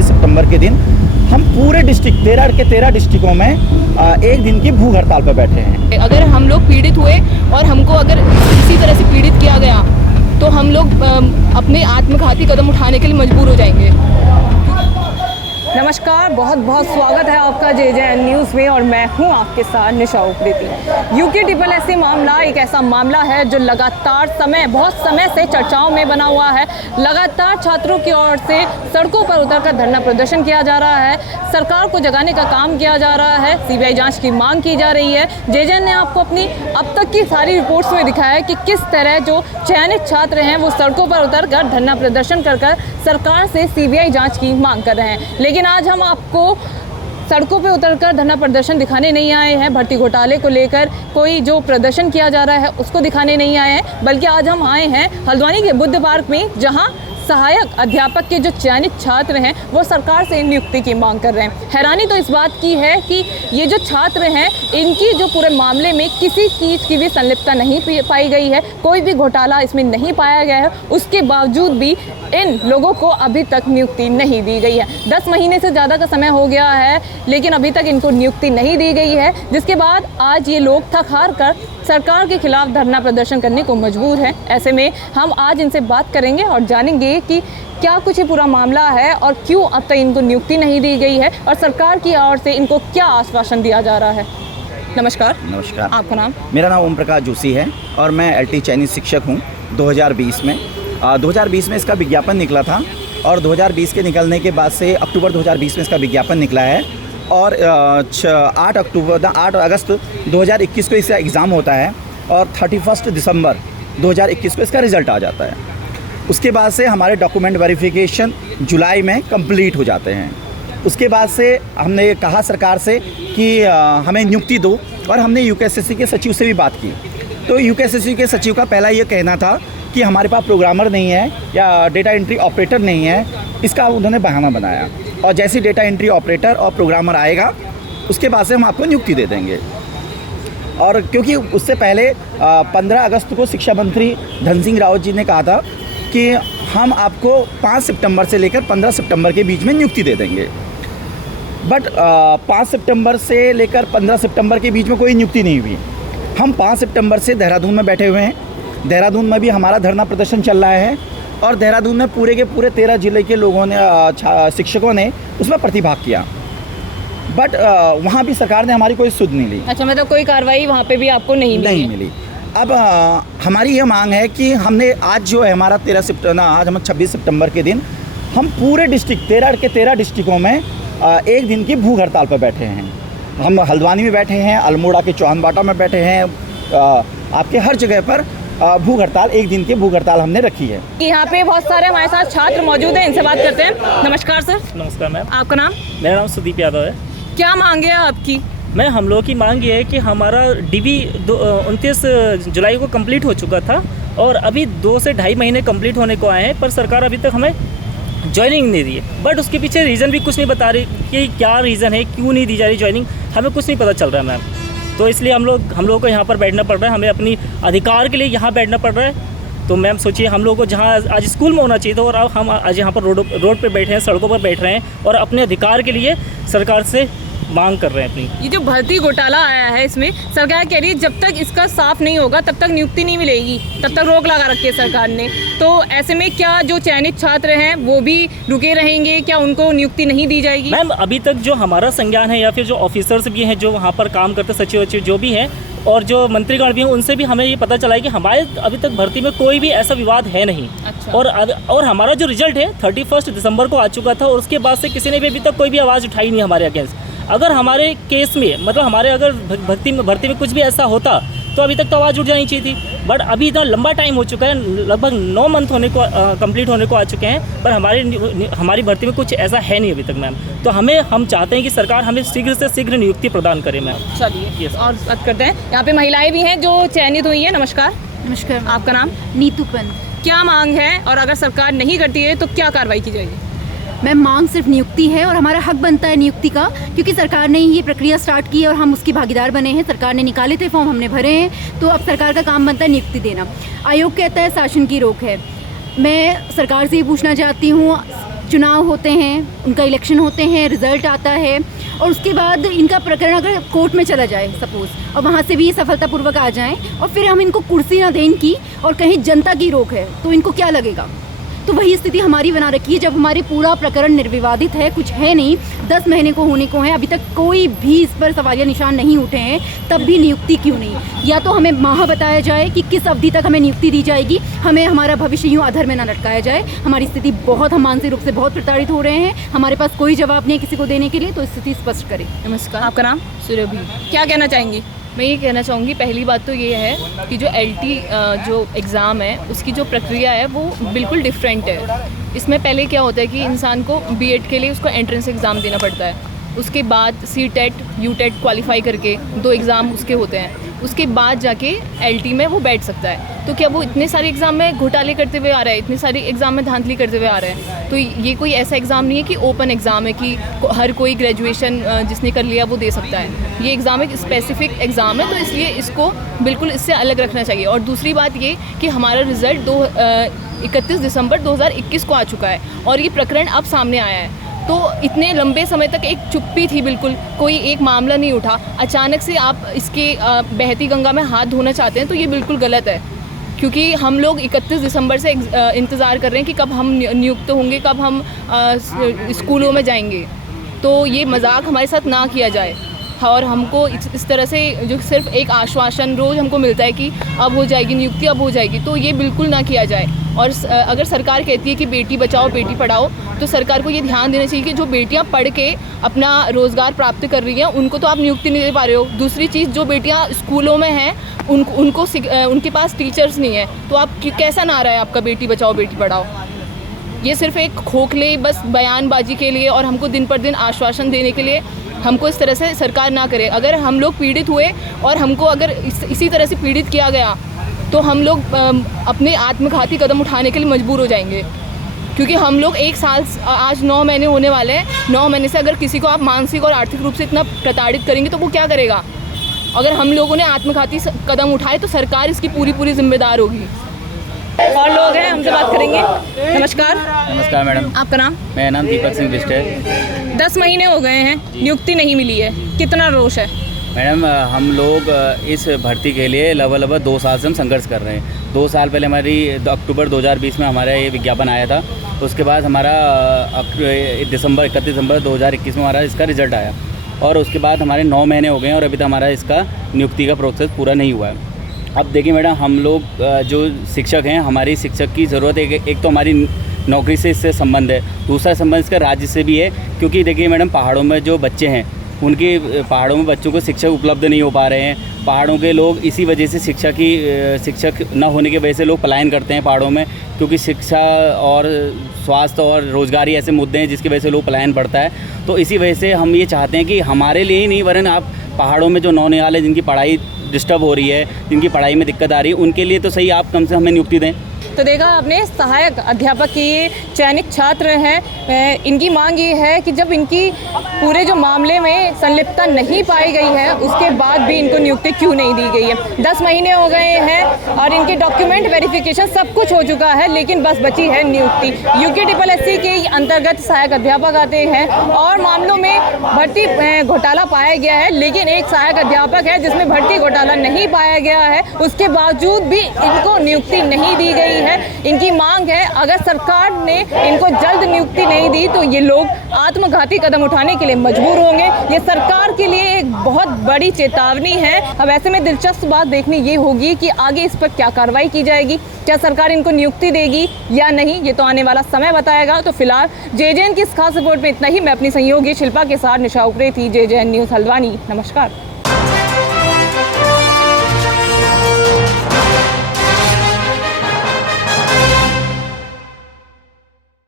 26 सितंबर के दिन हम पूरे डिस्ट्रिक्ट 13 के 13 डिस्ट्रिक्टों में एक दिन की भूख हड़ताल पर बैठे हैं। अगर हम लोग पीड़ित हुए और हमको अगर इसी तरह से पीड़ित किया गया तो हम लोग अपने आत्मघाती कदम उठाने के लिए मजबूर हो जाएंगे। नमस्कार, बहुत बहुत स्वागत है आपका JJN न्यूज़ में और मैं हूं आपके साथ निशा उप्रेती। UKSSC मामला एक ऐसा मामला है जो लगातार बहुत समय से चर्चाओं में बना हुआ है। लगातार छात्रों की ओर से सड़कों पर उतरकर धरना प्रदर्शन किया जा रहा है, सरकार को जगाने का काम किया जा रहा है, CBI जाँच की मांग की जा रही है। JJN ने आपको अपनी अब तक की सारी रिपोर्ट्स में दिखाया है कि किस तरह जो चयनित छात्र हैं वो सड़कों पर उतरकर धरना प्रदर्शन कर सरकार से CBI जाँच की मांग कर रहे हैं। लेकिन आज हम आपको सड़कों पे उतरकर धरना प्रदर्शन दिखाने नहीं आए हैं, भर्ती घोटाले को लेकर कोई जो प्रदर्शन किया जा रहा है उसको दिखाने नहीं आए हैं, बल्कि आज हम आए हैं हल्द्वानी के बुद्ध पार्क में, जहां सहायक अध्यापक के जो चयनित छात्र हैं वो सरकार से नियुक्ति की मांग कर रहे हैं। हैरानी तो इस बात की है कि ये जो छात्र हैं इनकी जो पूरे मामले में किसी चीज़ की भी संलिप्तता नहीं पाई गई है, कोई भी घोटाला इसमें नहीं पाया गया है, उसके बावजूद भी इन लोगों को अभी तक नियुक्ति नहीं दी गई है। 10 महीने से ज़्यादा का समय हो गया है लेकिन अभी तक इनको नियुक्ति नहीं दी गई है, जिसके बाद आज ये लोग थक हार कर सरकार के खिलाफ धरना प्रदर्शन करने को मजबूर है। ऐसे में हम आज इनसे बात करेंगे और जानेंगे कि क्या कुछ ये पूरा मामला है और क्यों अब तक इनको नियुक्ति नहीं दी गई है और सरकार की ओर से इनको क्या आश्वासन दिया जा रहा है। नमस्कार। नमस्कार। आपका नाम? मेरा नाम ओम प्रकाश जोशी है और मैं LT चाइनीज शिक्षक हूँ। 2020 में इसका विज्ञापन निकला था और 2020 के निकलने के बाद से अक्टूबर 2020 में इसका विज्ञापन निकला है और 8 अगस्त 2021 को इसका एग्ज़ाम होता है और 31 दिसंबर 2021 को इसका रिज़ल्ट आ जाता है। उसके बाद से हमारे डॉक्यूमेंट वेरिफिकेशन जुलाई में कंप्लीट हो जाते हैं। उसके बाद से हमने कहा सरकार से कि हमें नियुक्ति दो और हमने UKSSC के सचिव से भी बात की। तो UKSSC के सचिव का पहला ये कहना था कि हमारे पास प्रोग्रामर नहीं है या डेटा एंट्री ऑपरेटर नहीं है, इसका उन्होंने बहाना बनाया। और जैसे डेटा एंट्री ऑपरेटर और प्रोग्रामर आएगा उसके बाद से हम आपको नियुक्ति दे देंगे। और क्योंकि उससे पहले 15 अगस्त को शिक्षा मंत्री धन सिंह रावत जी ने कहा था कि हम आपको 5 सितंबर से लेकर 15 सितंबर के बीच में नियुक्ति दे देंगे, बट 5 सितंबर से लेकर 15 सितंबर के बीच में कोई नियुक्ति नहीं हुई। हम 5 सितंबर से देहरादून में बैठे हुए हैं। देहरादून में भी हमारा धरना प्रदर्शन चल रहा है और देहरादून में पूरे के पूरे 13 जिले के लोगों ने शिक्षकों ने उसमें प्रतिभाग किया, बट वहाँ भी सरकार ने हमारी कोई सुध नहीं ली। अच्छा, मतलब कोई कार्रवाई वहाँ पे भी आपको नहीं मिली? अब हमारी ये मांग है कि हमने आज जो है हमारा 13 सितंबर, आज हम 26 सितंबर के दिन हम पूरे डिस्ट्रिक्ट 13 के 13 डिस्ट्रिक्टों में एक दिन की भूख हड़ताल पर बैठे हैं। हम हल्द्वानी में बैठे हैं, अल्मोड़ा के चौहान बाटा में बैठे हैं, आपके हर जगह पर भूख हड़ताल, एक दिन की भूख हड़ताल हमने रखी है। यहाँ पे बहुत सारे हमारे साथ छात्र मौजूद हैं, इनसे बात करते हैं। नमस्कार सर। नमस्कार मैम। आपका नाम? मेरा नाम सुदीप यादव है। क्या मांग है आपकी? मैम, हम लोगों की मांग ये है कि हमारा DV 29 जुलाई को कंप्लीट हो चुका था और अभी 2 से 2.5 महीने कंप्लीट होने को आए हैं, पर सरकार अभी तक हमें ज्वाइनिंग नहीं दी है। बट उसके पीछे रीज़न भी कुछ नहीं बता रही कि क्या रीज़न है, क्यों नहीं दी जा रही ज्वाइनिंग, हमें कुछ नहीं पता चल रहा है मैम। तो इसलिए हम लोगों को यहाँ पर बैठना पड़ रहा है, हमें अपनी अधिकार के लिए यहाँ बैठना पड़ रहा है। तो मैम सोचिए, हम लोगों को जहाँ आज स्कूल में होना चाहिए था और अब हम आज यहाँ पर रोड पे बैठे हैं, सड़कों पर बैठ रहे हैं और अपने अधिकार के लिए सरकार से मांग कर रहे हैं अपनी। ये जो भर्ती घोटाला आया है इसमें सरकार कह रही है जब तक इसका साफ नहीं होगा तब तक नियुक्ति नहीं मिलेगी, तब तक रोक लगा रखी है सरकार ने। तो ऐसे में क्या जो चयनित छात्र हैं वो भी रुके रहेंगे, क्या उनको नियुक्ति नहीं दी जाएगी? मैम, अभी तक जो हमारा संज्ञान है या फिर जो ऑफिसर्स भी हैं जो वहाँ पर काम करते, सचिव जो भी हैं और जो मंत्रीगण भी हैं, उनसे भी हमें ये पता चला है कि हमारे अभी तक भर्ती में कोई भी ऐसा विवाद है नहीं। अच्छा। और हमारा जो रिजल्ट है 31 दिसंबर को आ चुका था और उसके बाद से किसी ने भी अभी तक कोई भी आवाज़ उठाई नहीं हमारे अगेंस्ट। अगर हमारे केस में मतलब हमारे अगर भर्ती में कुछ भी ऐसा होता तो अभी तक तो आवाज़ उठ जानी चाहिए थी, बट अभी इतना लंबा टाइम हो चुका है, लगभग 9 मंथ होने को कंप्लीट होने को आ चुके हैं, पर हमारी भर्ती में कुछ ऐसा है नहीं अभी तक मैम। तो हम चाहते हैं कि सरकार हमें शीघ्र से शीघ्र नियुक्ति प्रदान करे मैम। चलिए और बात करते हैं, यहाँ पे महिलाएं भी हैं जो चयनित हुई हैं। नमस्कार। नमस्कार। आपका नाम? नीतू पंत। क्या मांग है और अगर सरकार नहीं करती है तो क्या कार्रवाई की जाएगी? मैम, मांग सिर्फ नियुक्ति है और हमारा हक बनता है नियुक्ति का, क्योंकि सरकार ने ही ये प्रक्रिया स्टार्ट की है और हम उसकी भागीदार बने हैं। सरकार ने निकाले थे फॉर्म, हमने भरे हैं, तो अब सरकार का काम बनता है नियुक्ति देना। आयोग कहता है शासन की रोक है। मैं सरकार से ये पूछना चाहती हूँ, चुनाव होते हैं, उनका इलेक्शन होते हैं, रिजल्ट आता है और उसके बाद इनका प्रकरण अगर कोर्ट में चला जाए सपोज़ और वहाँ से भी सफलतापूर्वक आ जाएं और फिर हम इनको कुर्सी ना दें इनकी और कहीं जनता की रोक है तो इनको क्या लगेगा। तो वही स्थिति हमारी बना रखी है जब हमारी पूरा प्रकरण निर्विवादित है, कुछ है नहीं, 10 महीने को होने को है, अभी तक कोई भी इस पर सवालिया निशान नहीं उठे हैं, तब भी नियुक्ति क्यों नहीं। या तो हमें माह बताया जाए कि किस अवधि तक हमें नियुक्ति दी जाएगी, हमें हमारा भविष्य यूँ अधर में ना लटकाया जाए। हमारी स्थिति बहुत, हम मानसिक रूप से बहुत प्रताड़ित हो रहे हैं, हमारे पास कोई जवाब नहीं है किसी को देने के लिए, तो स्थिति स्पष्ट करें। नमस्कार, आपका नाम? सुरभि। क्या कहना चाहेंगी? मैं ये कहना चाहूँगी, पहली बात तो ये है कि जो LT जो एग्ज़ाम है उसकी जो प्रक्रिया है वो बिल्कुल डिफरेंट है। इसमें पहले क्या होता है कि इंसान को B.Ed के लिए उसको एंट्रेंस एग्ज़ाम देना पड़ता है, उसके बाद C.TET U.TET क्वालिफाई करके 2 एग्ज़ाम उसके होते हैं, उसके बाद जाके LT में वो बैठ सकता है। तो क्या वो इतने सारे एग्ज़ाम में घोटाले करते हुए आ रहा है, इतने सारे एग्ज़ाम में धांधली करते हुए आ रहा है? तो ये कोई ऐसा एग्ज़ाम नहीं है कि ओपन एग्ज़ाम है कि हर कोई ग्रेजुएशन जिसने कर लिया वो दे सकता है। ये एग्ज़ाम एक स्पेसिफिक एग्ज़ाम है, तो इसलिए इसको बिल्कुल इससे अलग रखना चाहिए। और दूसरी बात ये कि हमारा रिज़ल्ट 31 दिसंबर 2021 को आ चुका है और ये प्रकरण अब सामने आया है। तो इतने लंबे समय तक एक चुप्पी थी, बिल्कुल कोई एक मामला नहीं उठा। अचानक से आप इसके बहती गंगा में हाथ धोना चाहते हैं तो ये बिल्कुल गलत है, क्योंकि हम लोग 31 दिसंबर से इंतज़ार कर रहे हैं कि कब हम नियुक्त होंगे, कब हम स्कूलों में जाएंगे। तो ये मजाक हमारे साथ ना किया जाए और हमको इस तरह से जो सिर्फ एक आश्वासन रोज़ हमको मिलता है कि अब हो जाएगी नियुक्ति, अब हो जाएगी, तो ये बिल्कुल ना किया जाए। और अगर सरकार कहती है कि बेटी बचाओ बेटी पढ़ाओ, तो सरकार को ये ध्यान देना चाहिए कि जो बेटियां पढ़ के अपना रोज़गार प्राप्त कर रही हैं उनको तो आप नियुक्ति नहीं दे पा रहे हो। दूसरी चीज़, जो बेटियां स्कूलों में हैं उनके पास टीचर्स नहीं है, तो आप कैसा ना आ रहा है आपका बेटी बचाओ बेटी पढ़ाओ। ये सिर्फ एक खोखले बस बयानबाजी के लिए और हमको दिन पर दिन आश्वासन देने के लिए हमको इस तरह से सरकार ना करे। अगर हम लोग पीड़ित हुए और हमको अगर इसी तरह से पीड़ित किया गया तो हम लोग अपने आत्मघाती कदम उठाने के लिए मजबूर हो जाएंगे, क्योंकि हम लोग 1 साल, आज 9 महीने होने वाले हैं। 9 महीने से अगर किसी को आप मानसिक और आर्थिक रूप से इतना प्रताड़ित करेंगे तो वो क्या करेगा। अगर हम लोगों ने आत्मघाती कदम उठाए तो सरकार इसकी पूरी जिम्मेदार होगी। और लोग हैं, हमसे बात करेंगे। नमस्कार। नमस्कार मैडम। आपका नाम? मेरा नाम दीपक सिंह बिष्ट है। 10 महीने हो गए हैं, नियुक्ति नहीं मिली है, कितना रोष है? मैडम, हम लोग इस भर्ती के लिए लगभग 2 साल से हम संघर्ष कर रहे हैं। 2 साल पहले हमारी अक्टूबर 2020 में हमारा ये विज्ञापन आया था, उसके बाद हमारा 31 दिसंबर 2021 में हमारा इसका रिजल्ट आया और उसके बाद हमारे 9 महीने हो गए हैं और अभी तक हमारा इसका नियुक्ति का प्रोसेस पूरा नहीं हुआ है। अब देखिए मैडम, हम लोग जो शिक्षक हैं, हमारी शिक्षक की ज़रूरत है। एक तो हमारी नौकरी से इससे संबंध है, दूसरा संबंध इसका राज्य से भी है, क्योंकि देखिए मैडम, पहाड़ों में जो बच्चे हैं उनके पहाड़ों में बच्चों को शिक्षक उपलब्ध नहीं हो पा रहे हैं। पहाड़ों के लोग इसी वजह से शिक्षक न होने की वजह से लोग पलायन करते हैं पहाड़ों में, क्योंकि शिक्षा और स्वास्थ्य और रोज़गारी ऐसे मुद्दे हैं जिसकी वजह से लोग पलायन बढ़ता है। तो इसी वजह से हम ये चाहते हैं कि हमारे लिए ही नहीं, वरन आप पहाड़ों में जो नौनिहाल है, जिनकी पढ़ाई डिस्टर्ब हो रही है, जिनकी पढ़ाई में दिक्कत आ रही है, उनके लिए तो सही आप कम से हमें नियुक्ति दें। तो देखा आपने, सहायक अध्यापक की ये चयनित छात्र हैं। इनकी मांग ये है कि जब इनकी पूरे जो मामले में संलिप्तता नहीं पाई गई है उसके बाद भी इनको नियुक्ति क्यों नहीं दी गई है। 10 महीने हो गए हैं और इनके डॉक्यूमेंट वेरिफिकेशन सब कुछ हो चुका है, लेकिन बस बची है नियुक्ति। UKSSC के अंतर्गत सहायक अध्यापक आते हैं और मामलों में भर्ती घोटाला पाया गया है, लेकिन एक सहायक अध्यापक है जिसमें भर्ती घोटाला नहीं पाया गया है, उसके बावजूद भी इनको नियुक्ति नहीं दी गई है। इनकी मांग है, अगर सरकार ने इनको जल्द नियुक्ति नहीं दी तो ये लोग आत्मघाती कदम उठाने के लिए मजबूर होंगे। ये सरकार के लिए एक बहुत बड़ी चेतावनी है। अब ऐसे में दिलचस्प बात देखनी ये होगी कि आगे इस पर क्या कार्रवाई की जाएगी, क्या सरकार इनको नियुक्ति देगी या नहीं, ये तो आने वाला समय बताएगा। तो फिलहाल JJN की इस खास रिपोर्ट में इतना ही। मैं अपनी सहयोगी शिल्पा के साथ निशा उपरे थी, JJN न्यूज़ हल्द्वानी। नमस्कार।